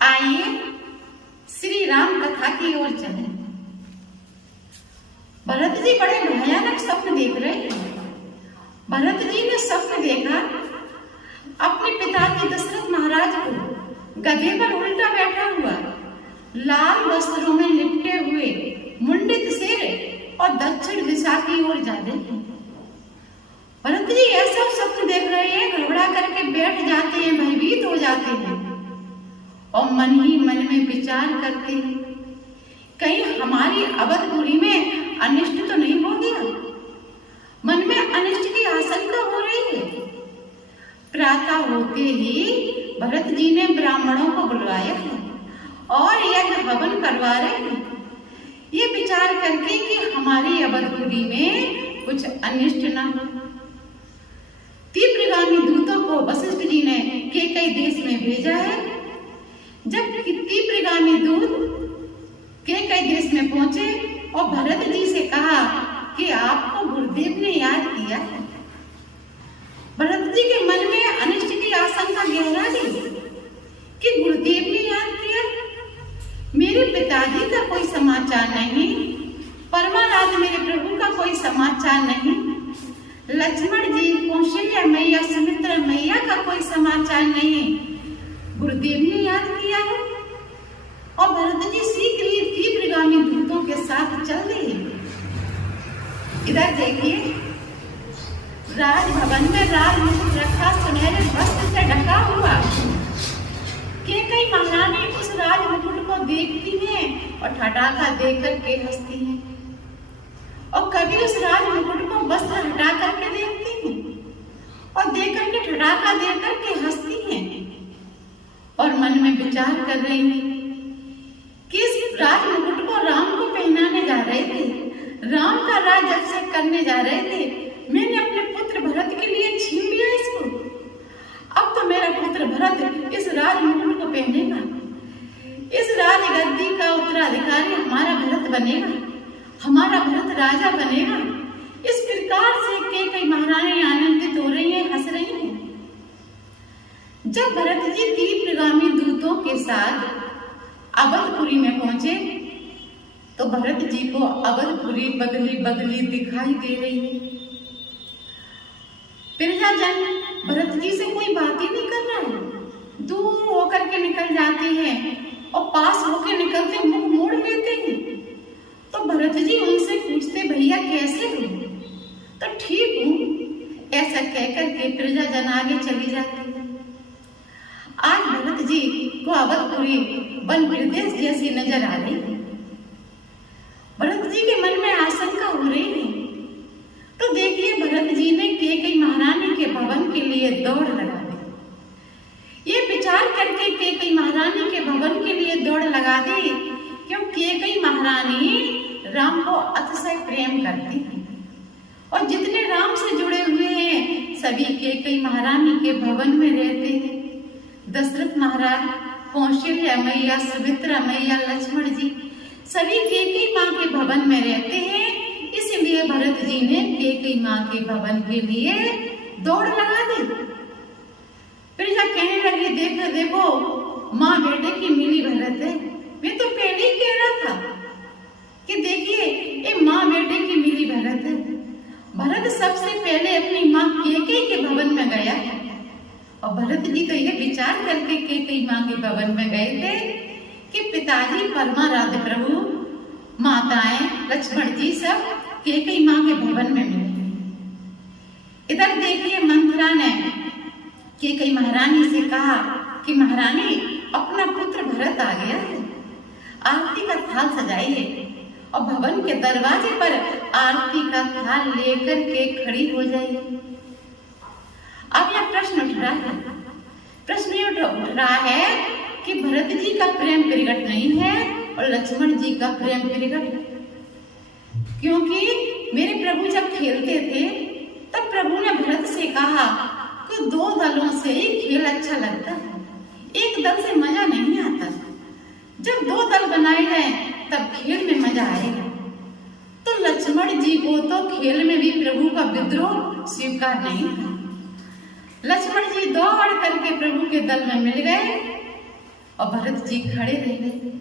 आइए श्री राम कथा की ओर चले। भरत जी बड़े भयानक स्वप्न देख रहे हैं। भरत जी ने स्वप्न देखा अपने पिताजी दशरथ महाराज को गधे पर उल्टा बैठा हुआ, लाल वस्त्रों में लिपटे हुए, मुंडित सिर और दक्षिण दिशा की ओर जा रहे हैं। भरत जी ऐसा स्वप्न देख रहे हैं, घबरा करके बैठ जाते हैं, भयभीत हो जाते हैं और मन ही मन में विचार करते हैं, कहीं हमारी अवधपुरी में अनिष्ट तो नहीं हो गया। मन में अनिष्ट की आशंका हो रही है। प्रातः होते ही भरत जी ने ब्राह्मणों को बुलवाया है और यज्ञ हवन करवा रहे हैं, ये विचार करके कि हमारी अवधपुरी में कुछ अनिष्ट न हो। तीव्रगामी दूतों को वशिष्ठ जी ने केकई देश में भेजा है। जब तीव्रगामी दूत केकई देश में पहुंचे और भरत जी से कहा कि आपको गुरुदेव ने याद किया है। भरत जी के मन में अनिष्ट की आशंका गहरा गई कि गुरुदेव ने याद किया, मेरे पिताजी का कोई समाचार नहीं, परमाराध मेरे प्रभु का कोई समाचार नहीं, लक्ष्मण जी, कौशल्या मैया, सुमित्रा मैया का कोई समाचार नहीं, गुरुदेव ने याद किया है। और भरत जी शीघ्र ही तीव्रगामी दूतों के साथ चल दिए। इधर देखिए, राजभवन में राज मुकुट रखा, सुनहरे वस्त्र से ढका हुआ। केकई महारानी उस राज मुकुट को देखती हैं और ठठाका देकर के हंसती हैं, और कभी उस राज मुकुट को वस्त्र हटा करके देखती हैं और देख करके ठठाका दे करके हंसती हैं और मन में विचार कर रही हैं कि इस राज मुकुट को राम को पहनाने जा रहे थे, राम का राज अभिषेक करने जा रहे थे, मैंने अपने पुत्र भरत के लिए छीन लिया इसको। अब तो मेरा पुत्र भरत इस राज मुकुट को पहनेगा, इस राज गद्दी का उत्तराधिकारी हमारा भरत बनेगा, हमारा भरत राजा बनेगा। इस प्रकार से केकई महारानी आनंदित हो रही है, हंस रही है। जब भरत जी तीव्रगामी दूतों के साथ अवधपुरी में पहुंचे तो भरत जी को अवधपुरी बदली बदली दिखाई दे रही है। प्रजाजन भरत जी से कोई बात ही नहीं कर रहा है, दूर होकर के निकल जाते हैं और पास होकर निकलते मुंह मोड़ लेते हैं। तो भरत जी उनसे पूछते, भैया कैसे हो? तो ठीक हूं, ऐसा कहकर के प्रजाजन आगे चली जाती है। आज भरत जी को अवधपुरी वन प्रदेश जैसी नजर आ रही है। भरत जी के मन में आशंका हो रही है। तो देखिए, भरत जी ने केकई महारानी के भवन के लिए दौड़ लगा दी। ये विचार करके केकई महारानी के भवन के लिए दौड़ लगा दी क्योंकि केकई महारानी राम को अतिशय प्रेम करती है और जितने राम से जुड़े हुए हैं सभी केकई महारानी के भवन में रहते हैं। दशरथ महाराज, कौशल्या मैया, सुमित्रा मैया, लक्ष्मण जी सभी केकई माँ के भवन में रहते हैं। इसलिए भरत जी ने केकई माँ के भवन के लिए दौड़ लगा दी। प्रजा कहने लगी, देखो देखो माँ बेटे की मिली भरत है। मैं तो पहले ही कह रहा था कि देखिए ये माँ बेटे की मिली भरत है। भरत सबसे पहले अपनी माँ केकई के भवन में गया है और भरत जी तो ये विचार करके केकई माँ के भवन में गए थे कि पिताजी परमाराध्य प्रभु, माताएं, लक्ष्मण जी सब केकई माँ के भवन में मिले। इधर देखिए, मंथरा ने केकई महारानी से कहा कि महारानी अपना पुत्र भरत आ गया है, आरती का थाल सजाइए और भवन के दरवाजे पर आरती का थाल लेकर के खड़ी हो जाइए। अब यह प्रश्न उठ रहा है, प्रश्न ये उठ रहा है कि भरत जी का प्रेम प्रकट नहीं है और लक्ष्मण जी का प्रेम प्रकट, क्योंकि मेरे प्रभु जब खेलते थे तब प्रभु ने भरत से कहा कि दो दलों से ही खेल अच्छा लगता है, एक दल से मजा नहीं आता। जब दो दल बनाए गए तब खेल में मजा आएगा। तो लक्ष्मण जी को तो खेल में भी प्रभु का विद्रोह स्वीकार नहीं था। लक्ष्मण जी दौड़ करके प्रभु के दल में मिल गए और भरत जी खड़े रह गए।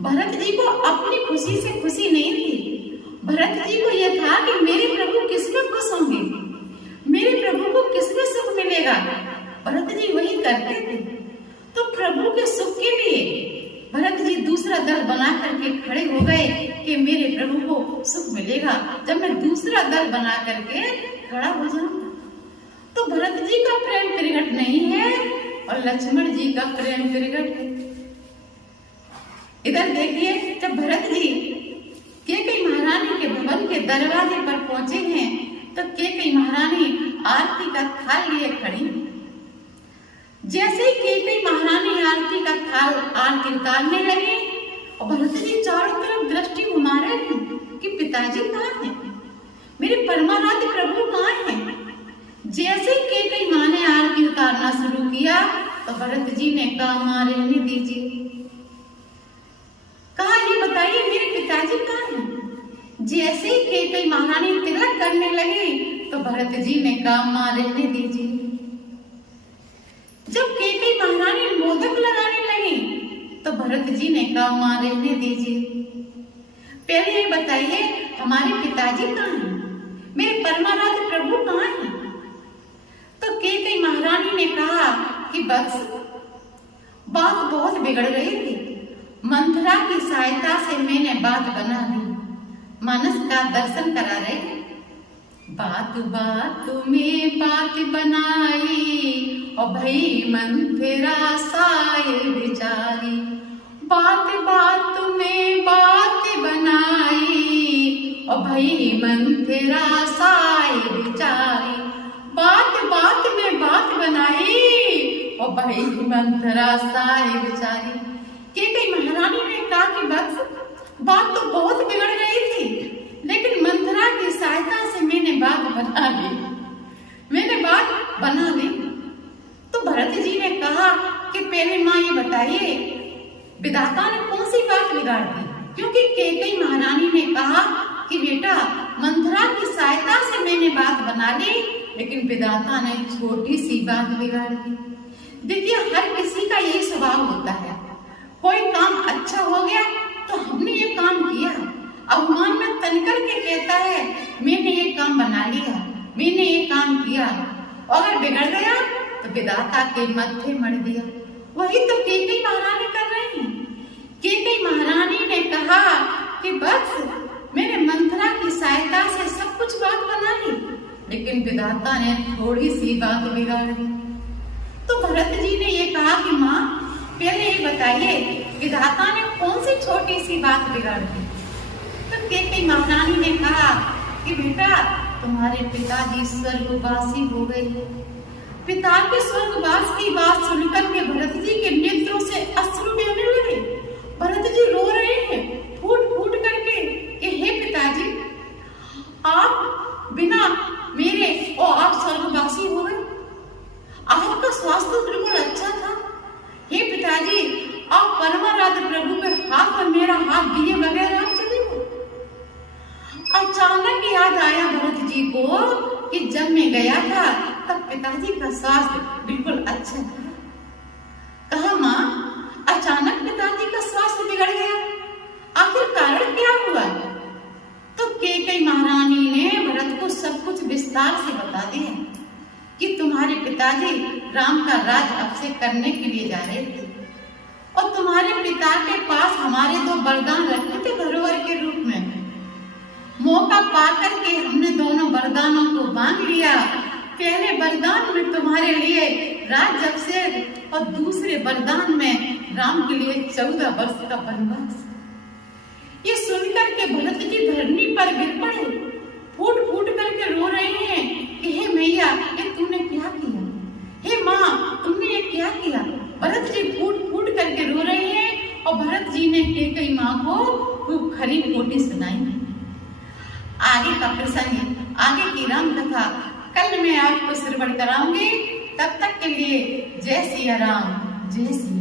भरत जी को अपनी खुशी से खुशी नहीं थी। भरत जी को यह था कि मेरे प्रभु किसमें खुश होंगे, मेरे प्रभु को किसमें सुख मिलेगा। भरत जी वही करते थे। तो प्रभु के सुख के लिए भरत जी दूसरा दल बना करके खड़े हो गए कि मेरे प्रभु को सुख मिलेगा जब मैं दूसरा दल बना करके खड़ा हो जाऊं। तो भरत जी का प्रेम प्रकट नहीं है और लक्ष्मण जी का प्रेम प्रकट है। इधर देखिए, जब भरत जी कैकेयी महारानी के भवन के दरवाजे पर पहुंचे हैं तो कैकेयी महारानी आरती का थाल लिए खड़ी। जैसे ही कैकेयी महारानी आरती का थाल आरती उतारने लगी और भरत जी चारों तरफ दृष्टि घुमा रहे हैं कि पिताजी कहाँ हैं, मेरे परमाराध्य प्रभु कहाँ हैं। जैसे ही कैकेयी माँ ने आरती उतारना शुरू किया तो भरत जी ने कहा, माँ रहने दीजिए, कहा ये बताइए मेरे पिताजी कहाँ हैं। जैसे ही कैकेयी महारानी तिलक करने लगी तो भरत जी ने कहा, माँ रहने दीजिए। जब कैकेयी महारानी मोदक लगाने लगी तो भरत जी ने कहा, माँ रहने दीजिए। पहले ये बताइए हमारे पिताजी कहाँ हैं, मेरे परमाराध्य प्रभु कहाँ हैं। तो कैकेयी महारानी ने कहा कि बस बात बहुत बिगड़ गई थी, मंथरा की सहायता से मैंने बात बना दी, मानस का दर्शन करा रहे। बात बात में बात बनाई और भई मंथरा साए बिचारी। बात बात में बात बनाई और भई मंथरा साए बिचारी। बात बात में बात बनाई और भई मंथरा साए बिचारी। कैकेयी महारानी ने कहा कि बस बात तो बहुत बिगड़ गई थी, लेकिन मंथरा की सहायता से मैंने बात बना ली, मैंने बात बना ली। तो भरत जी ने कहा कि पहले माँ ये बताइए विधाता ने कौन सी बात बिगाड़ दी, क्योंकि कैकेयी महारानी ने कहा कि बेटा मंथरा की सहायता से मैंने बात बना ली, लेकिन विधाता ने छोटी सी बात बिगाड़ दी। देखिए हर किसी का यही स्वभाव होता है, कोई काम अच्छा हो गया तो हमने ये काम किया, अब मन में तनकर के कहता है मैंने ये काम बना लिया, मैंने ये काम किया, अगर बिगड़ गया तो विधाता के मत्थे मर दिया। वही तो कैकेयी महारानी कर रही हैं। कैकेयी महारानी ने कहा कि बस मैंने मंथरा की सहायता से सब कुछ बात बना ली, लेकिन विधाता ने थोड़ी सी बात बिगाड़ दी। तो भरत जी ने ये कहा कि माँ पहले ये बताइए विधाता ने कौन सी छोटी सी बात बिगाड़ दी। तो कैकेयी महारानी ने कहा कि बेटा तुम्हारे पिताजी स्वर्गवासी हो गए। पिता के स्वर्गवास की बात सुनकर के भरत जी के नेत्रों से अश्रु बहने लगे। भरत जी रो रहे हैं फूट फूट करके कि हे पिताजी आप बिना मेरे और आप स्वर्गवासी हो गए, आपका स्वास्थ्य बिल्कुल अच्छा था। हे पिताजी आप परमाराध्य प्रभु के हाथ में मेरा हाथ दिए बगैर आप चले गए। अचानक याद आया भरत जी को कि जब मैं गया था तब पिताजी का स्वास्थ्य बिल्कुल अच्छा था। कहा माँ अचानक पिताजी का स्वास्थ्य बिगड़ गया, आखिर कारण क्या हुआ। तो कैकेयी महारानी ने भरत को सब कुछ विस्तार से बता दिया कि तुम्हारे पिताजी राम का राज अब से करने के लिए जा रहे थे और तुम्हारे पिता के पास हमारे दो वरदान रखे थे धरोहर के रूप में। मौका पाकर के हमने दोनों वरदानों को मांग लिया। पहले वरदान में तुम्हारे लिए राज अभिषेक और दूसरे वरदान में राम के लिए 14 वर्ष का वनवास। ये सुनकर के भरत जी धरनी पर गिर पड़े, फूट फूट करके रो रहे हैं कि हे मैया ये तुमने क्या किया, हे माँ तुमने ये क्या किया। भरत जी फूट फूट करके रो रहे हैं और भरत जी ने कैकेयी माँ को खूब खरी खोटी सुनाई। आगे का प्रसंग, आगे की राम कथा कल मैं आपको श्रवण कराऊंगी। तब तक के लिए जय सिया राम, जय सिया।